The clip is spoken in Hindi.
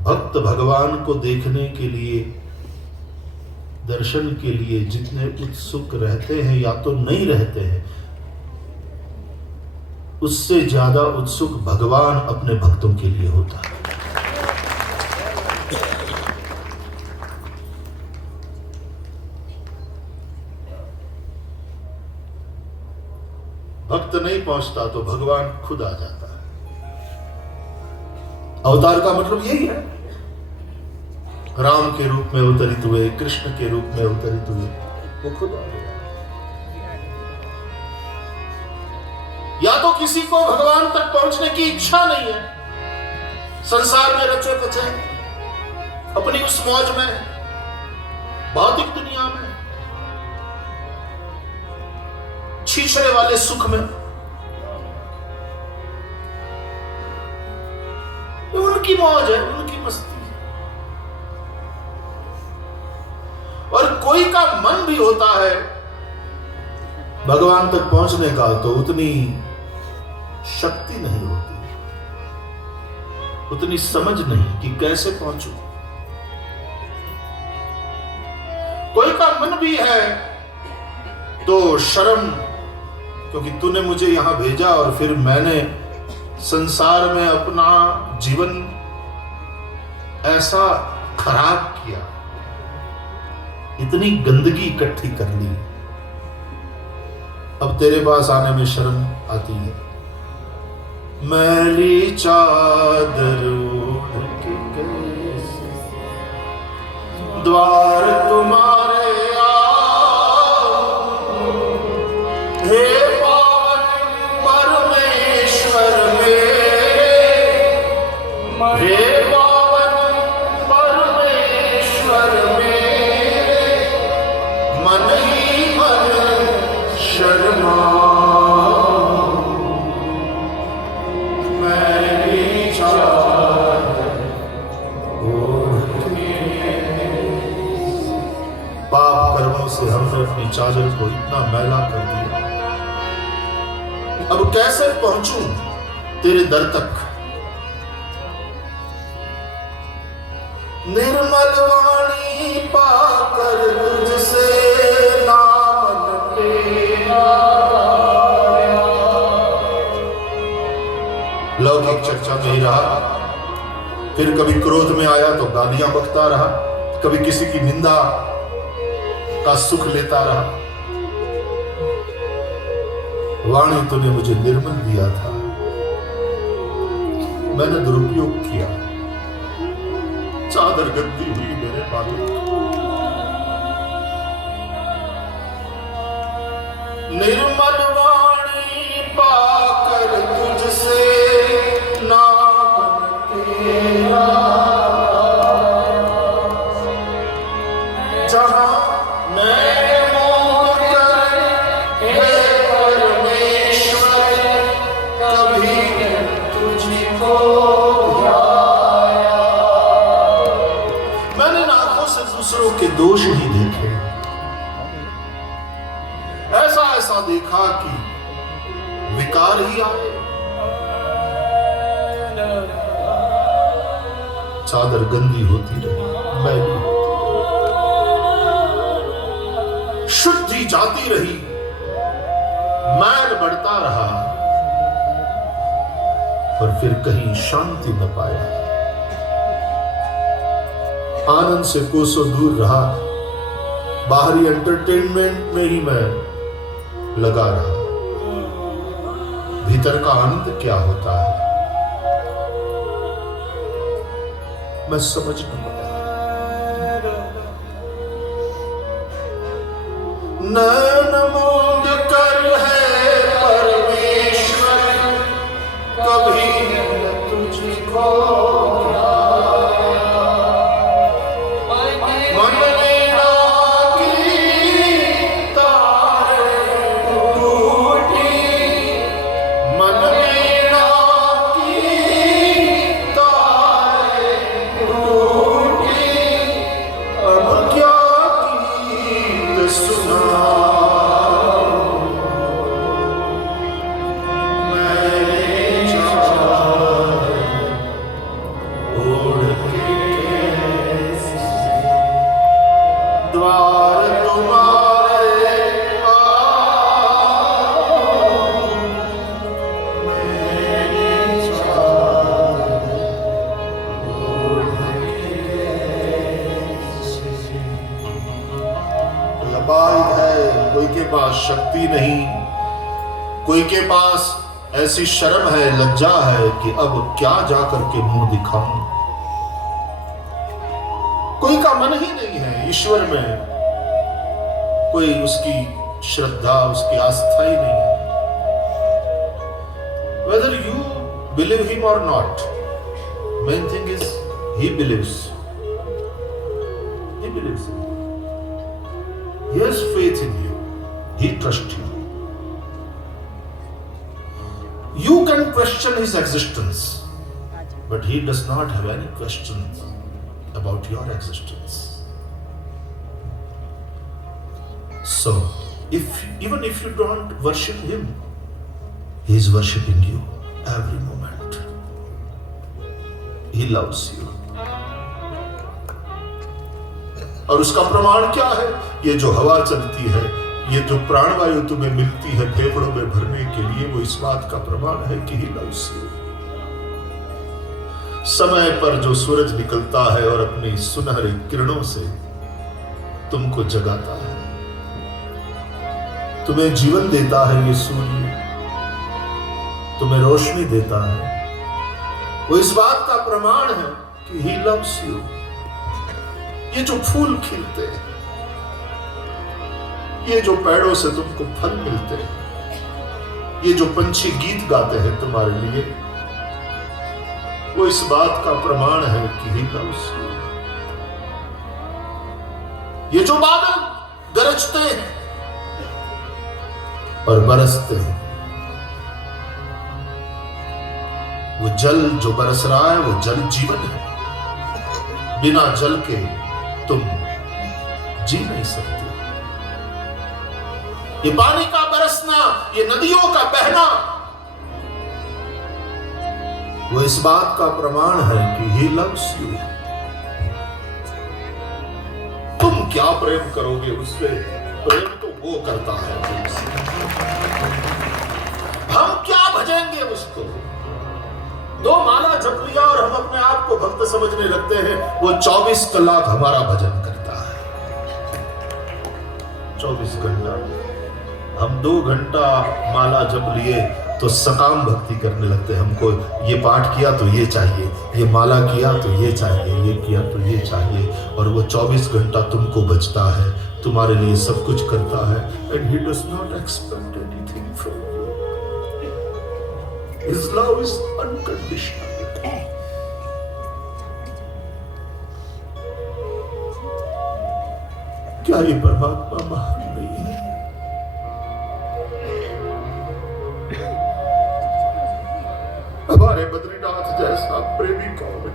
भक्त भगवान को देखने के लिए, दर्शन के लिए जितने उत्सुक रहते हैं या तो नहीं रहते हैं, उससे ज्यादा उत्सुक भगवान अपने भक्तों के लिए होता है। भक्त नहीं पहुंचता तो भगवान खुद आ जाता है। अवतार का मतलब यही है। राम के रूप में अवतरित हुए, कृष्ण के रूप में अवतरित हुए, वो खुद आ गया। या तो किसी को भगवान तक पहुंचने की इच्छा नहीं है, संसार में रचे पचे अपनी उस मौज में, भौतिक दुनिया में, छीछड़े वाले सुख में, उनकी मौज है, उनकी मस्ती है। और कोई का मन भी होता है भगवान तक पहुंचने का, तो उतनी शक्ति नहीं होती, उतनी समझ नहीं कि कैसे पहुंचूं। कोई का मन भी है तो शर्म, क्योंकि तूने मुझे यहां भेजा और फिर मैंने संसार में अपना जीवन ऐसा खराब किया, इतनी गंदगी इकट्ठी कर ली, अब तेरे पास आने में शर्म आती है। मैली चादर ओढ़ के कैसे द्वार तुम्हारे आओ, हे पावन परमेश्वर मेरे, हे पावन परमेश्वर मेरे, मन ही मन शर्मा। पाप कर्मों से हमने अपनी चादर को इतना मैला कर दिया, अब कैसे पहुंचूं तेरे दर तक। निर्मल वाणी पाकर तुझसे नाम तेरा, लौकिक चर्चा में ही रहा, फिर कभी क्रोध में आया तो गालियां बकता रहा, कभी किसी की निंदा का सुख लेता रहा। वाणी तूने मुझे निर्मल दिया था, मैंने दुरुपयोग किया, चादर गंदी हुई मेरे मालिक। निर्मल वाणी पाकर तुझसे नाम तेरा, जहां के दोष ही देखे, ऐसा ऐसा देखा कि विकार ही आए। चादर गंदी होती रही, मैली शुद्धि जाती रही, मैल बढ़ता रहा, और फिर कहीं शांति न पाया। आनंद से कोसों दूर रहा, बाहरी एंटरटेनमेंट में ही मैं लगा रहा, भीतर का आनंद क्या होता है मैं समझ न पाया। नैन मूंद कर है परमेश्वर, कभी तुझको पास शक्ति नहीं, कोई के पास ऐसी शर्म है, लज्जा है कि अब क्या जाकर के मुंह दिखाऊं। कोई का मन ही नहीं है ईश्वर में, कोई उसकी श्रद्धा, उसकी आस्था ही नहीं है। Whether you believe him or not, main thing is he believes. He believes. He has faith in you. He trusts you. You can question his existence, but he does not have any questions about your existence. So, even if you don't worship him, he is worshipping you every moment. He loves you. और उसका प्रमाण क्या है? ये जो हवा चलती है, ये जो प्राणवायु तुम्हें मिलती है फेफड़ों में भरने के लिए, वो इस बात का प्रमाण है कि he loves you. समय पर जो सूरज निकलता है और अपनी सुनहरी किरणों से तुमको जगाता है, तुम्हें जीवन देता है, ये सूर्य तुम्हें रोशनी देता है, वो इस बात का प्रमाण है कि he loves you. ये जो फूल खिलते हैं, ये जो पेड़ों से तुमको फल मिलते हैं, ये जो पंछी गीत गाते हैं तुम्हारे लिए, वो इस बात का प्रमाण है कि he loves you. ये जो बादल गरजते हैं और बरसते हैं, वो जल जो बरस रहा है, वो जल जीवन है. बिना जल के तुम जी नहीं सकते. ये पानी का बरसना, ये नदियों का बहना, वो इस बात का प्रमाण है कि he loves you. तुम क्या प्रेम करोगे उससे? प्रेम तो वो करता है. हम क्या भजेंगे उसको? 2 माला जप लिया और हम अपने आप को भक्त समझने लगते हैं. वो 24 कलाक हमारा भजन करता है. 24 घंटा. हम 2 घंटा माला जप लिए तो सकाम भक्ति करने लगते हैं. हमको ये पाठ किया तो ये चाहिए, ये माला किया तो ये चाहिए, ये किया तो ये चाहिए. और वो 24 घंटा तुमको बचता है, तुम्हारे लिए सब कुछ करता है. And he does not expect anything from you. His love is unconditional. क्या ये परमात्मा महान नहीं है? हमारे बद्रीनाथ जैसा प्रेमी कौन है?